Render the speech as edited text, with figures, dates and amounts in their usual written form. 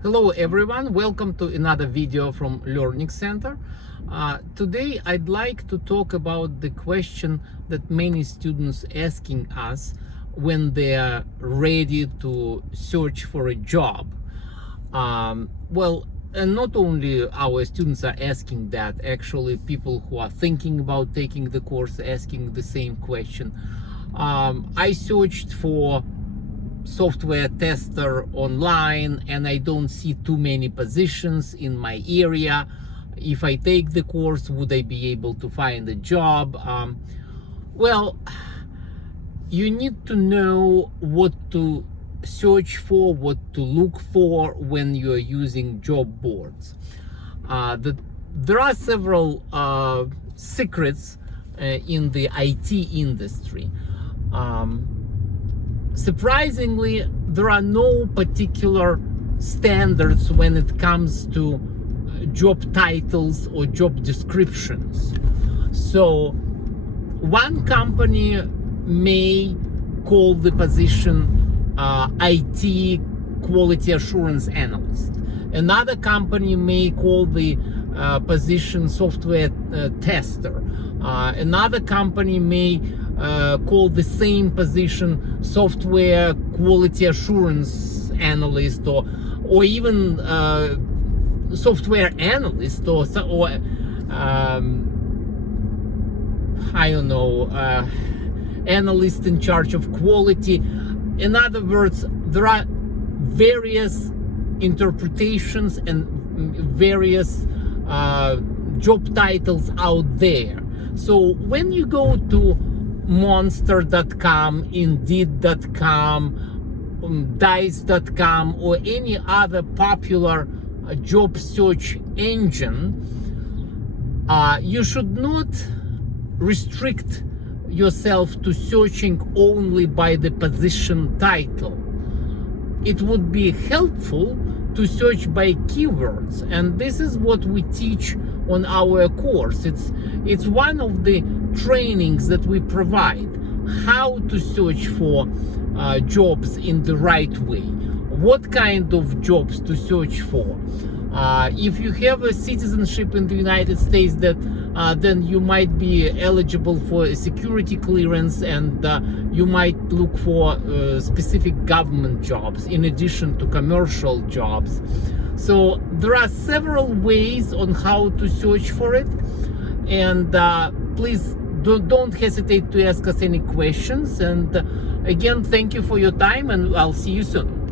Hello everyone, welcome to another video from Learnix Center. Today I'd like to talk about the question that many students asking us when they are ready to search for a job. And not only our students are asking that, actually people who are thinking about taking the course asking the same question. I searched for software tester online and I don't see too many positions in my area. If I take the course, would I be able to find a job? You need to know what to search for, what to look for when you're using job boards. There are several secrets in the IT industry. Surprisingly, there are no particular standards when it comes to job titles or job descriptions. So one company may call the position IT quality assurance analyst. Another company may call the position software tester. Another company may call the same position software quality assurance analyst, or even software analyst, or I don't know, analyst in charge of quality. In other words, there are various interpretations and various job titles out there. So when you go to monster.com, indeed.com, dice.com, or any other popular job search engine, you should not restrict yourself to searching only by the position title. It would be helpful to search by keywords, and this is what we teach on our course. It's one of the trainings that we provide, how to search for jobs in the right way, what kind of jobs to search for. If you have a citizenship in the United States, then you might be eligible for a security clearance, and you might look for specific government jobs in addition to commercial jobs. So there are several ways on how to search for it, and please don't hesitate to ask us any questions. And again, thank you for your time, and I'll see you soon.